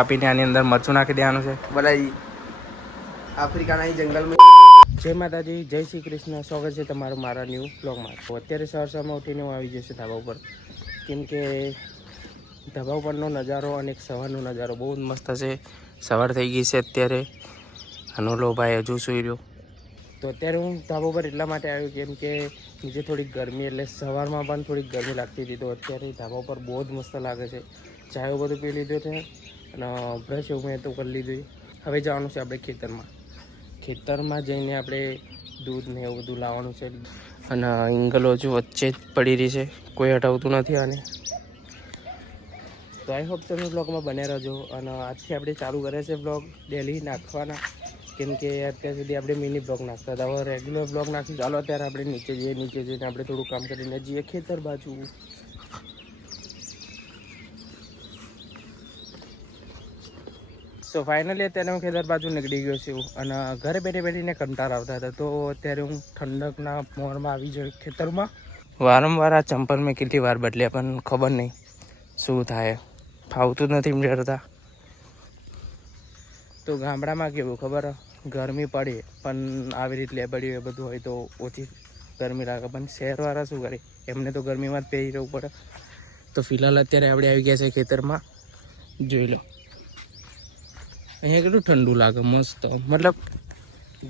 કાપીને આની અંદર મરચું નાખી દેવાનું છે. બોલાજી આફ્રિકાના જંગલમાં. જય માતાજી, જય શ્રી કૃષ્ણ. સ્વાગત છે તમારું મારા ન્યૂ બ્લોગમાં. તો અત્યારે સવારમાં ઉઠીને હું આવી જશે ધાબા ઉપર, કેમ કે ધાબા ઉપરનો નજારો અને સવારનો નજારો બહુ જ મસ્ત છે. સવાર થઈ ગઈ છે અત્યારે, અનુલો ભાઈ હજુ સૂઈ રહ્યો. તો અત્યારે હું ધાબા ઉપર એટલા માટે આવ્યો કેમ કે નીચે થોડીક ગરમી, એટલે સવારમાં પણ થોડીક ગરમી લાગતી હતી. તો અત્યારે ધાબા ઉપર બહુ જ મસ્ત લાગે છે. ચાય બધું પી લીધું છે અને બ્રશ એવું મેં તો કરી લીધું. હવે જવાનું છે આપણે ખેતરમાં જઈને આપણે દૂધ ને એવું બધું લાવવાનું છે. અને ઇંગલો હજુ વચ્ચે જ પડી રહી છે, કોઈ હટાવતું નથી આને. તો આઈ હોપ તમે બ્લોગમાં બને રહેજો. અને આજથી આપણે ચાલુ કરે છે બ્લોગ ડેલી નાખવાના, કેમ કે અત્યાર સુધી આપણે મિની બ્લોગ નાખતા હતા. હવે રેગ્યુલર બ્લોગ નાખી. ચાલો અત્યારે આપણે નીચે જઈને આપણે થોડું કામ કરીને જઈએ ખેતર બાજુ. સો ફાઇનલી અત્યારે હું ખેતર બાજુ નીકળી ગયો છું અને ઘરે બેઠીને કંટાળ આવતા હતા. તો અત્યારે હું ઠંડકના મોરમાં આવી જાઉં ખેતરમાં. વારંવાર આ ચંપલ મેં કેટલી વાર બદલ્યા પણ ખબર નહીં શું થાય, ફાવતું નથી કરતા. તો ગામડામાં કેવું ખબર, ગરમી પડે પણ આવી રીતે લેબડી એ બધું હોય તો ઓછી ગરમી લાગે. પણ શહેરવાળા શું કરે, એમને તો ગરમીમાં જ પહેરી રહેવું પડે. તો ફિલહાલ અત્યારે આપણે આવી ગયા છે ખેતરમાં. જોઈ લો અહીંયા કેટલું ઠંડુ લાગે, મસ્ત. મતલબ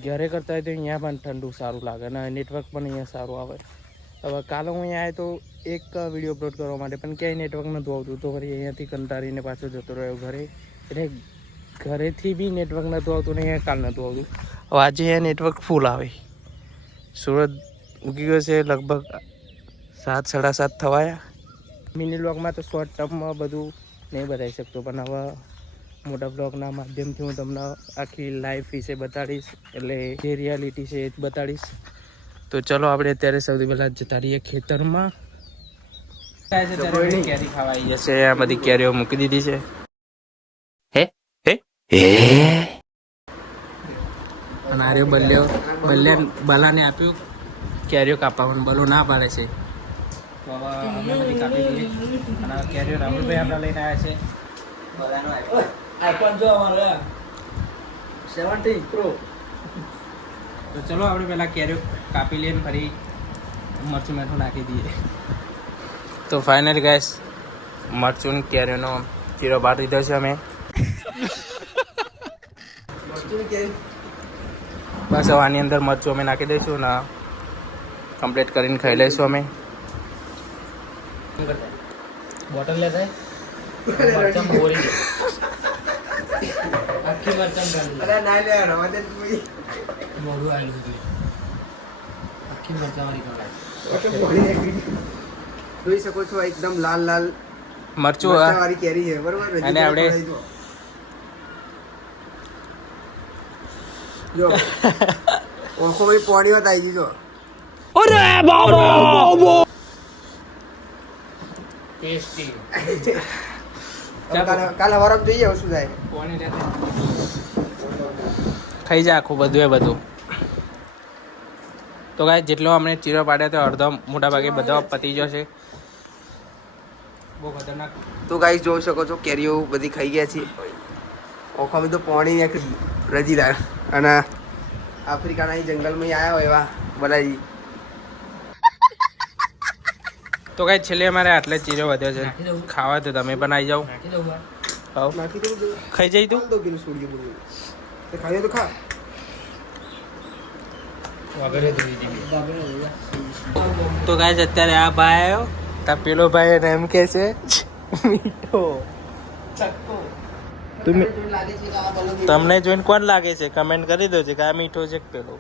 ઘરે કરતા હોય તો અહીંયા પણ ઠંડુ સારું લાગે અને નેટવર્ક પણ અહીંયા સારું આવે. હવે કાલે હું અહીંયા આવ્યો તો એક વિડીયો અપલોડ કરવા માટે, પણ ક્યાંય નેટવર્ક નહોતું આવતું. તો ફરી અહીંયાથી કંટાળીને પાછો જતો રહ્યો ઘરે. એટલે ઘરેથી બી નેટવર્ક નહોતું આવતું ને અહીંયા કાલ નહોતું આવતું. હવે આજે અહીંયા નેટવર્ક ફૂલ આવે. સુરત ઉગી ગયો છે, લગભગ 7:30 થવાયા. મિની બ્લોગમાં તો શોર્ટ ટર્મમાં બધું નહીં બતાવી શકતો, પણ હવે મોટા બ્લોગના માધ્યમથી હું તમને આખી લાઈફ વિશે બતાડીશ, એટલે જે રિયાલિટી છે એ જ બતાડીશ. તો ચલો આપણે અત્યારે સૌથી પહેલાં જતા રહીએ ખેતરમાં. કેરી ખાવા આવી જશે. આ બધી કેરીઓ મૂકી દીધી છે. અને આર્યો બલાને આપ્યું કેરીઓ કાપવાનું. બલો ના પાડે છે. તો હવે અમે બધી કાપી દઈએ અને કેરીઓ રામુભાઈ આપણે લઈને આવ્યા છે. બલાનો આઈફોન જો અમારો 17 પ્રો. તો ચલો આપણે પહેલાં કેરીઓ કાપી લઈએ ને ફરી મરચું મીઠું નાખી દઈએ. તો ફાઇનલી ગાઈસ, મરચું કેરીનો ચીરો બાટી દીધો છે અમે. બસ હવે આની અંદર મરચું અમે નાખી દઈશું ને કમ્પ્લીટ કરીને ખાઈ લઈશું અમે. બોટલ લેતા મરચમ બોરી આખી મરચમ કાઢી ના લે રવા દે મોડું આલું દીધું આખી મરચા વાળી કાઢી. જોઈ શકો છો એકદમ લાલ લાલ મરચું વાળી કેરી છે, બરોબર. અને આપણે જો ઓખો ભાઈ પોણી વાત આવી ગઈ. જો અરે બાબા ટેસ્ટી. કાલે હવારમાં જોઈએ હવે શું થાય. ખાઈ જાય આખું બધું એ બધું. તો ગાય જેટલો અમને ચીરો પાડ્યો તો અડધો મોટા ભાગે બધો પતી જશે. બહુ ખતરનાક. તો ગાઈસ જોઈ શકો છો કેરીઓ બધી ખાઈ ગયા છે. ઓખામાં તો પોણી નાખી રજીદાર અને આફ્રિકાના જંગલમાં આવ્યા હોય એવા બલાજી. તો કાંઈ છેલ્લે અમારે આટલે ચીરો વધ્યો છે. ખાવા તો તમે પણ આવી જાઓ. નાખી દઉં ખાઈ જઈ તું. ખાઈએ તો ખા. તો ગાઈસ અત્યારે આ ભાઈ આવ્યો, તા પેલો ભાઈ એને એમ કે છે મીઠો. તમને જોઈને કોણ લાગે છે? કમેન્ટ કરી દો છે કે આ મીઠો છે કે પેલો.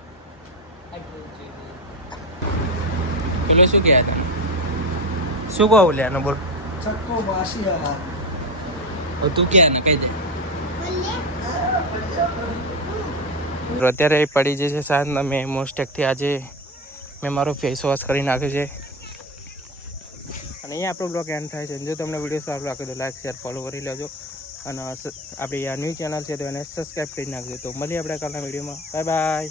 પેલો શું કહે તમે? શું કહું લે બોલ. તું ક્યાં ને કહી દે. અત્યારે પડી જશે સાંજના. મેં મોસ્ટેકથી આજે મેં મારો ફેસ વોશ કરી નાખ્યો છે અને અહીંયા આપણો બ્લોગ એન્ડ થાય છે. જો તમને વિડીયો સારો લાગે તો લાઈક શેર ફોલો કરી લેજો અને આપણી આ ન્યૂ ચેનલ છે તો એને સબસ્ક્રાઈબ કરી નાખજો. તો મળીએ આપણે કાલના વિડીયોમાં. Bye bye.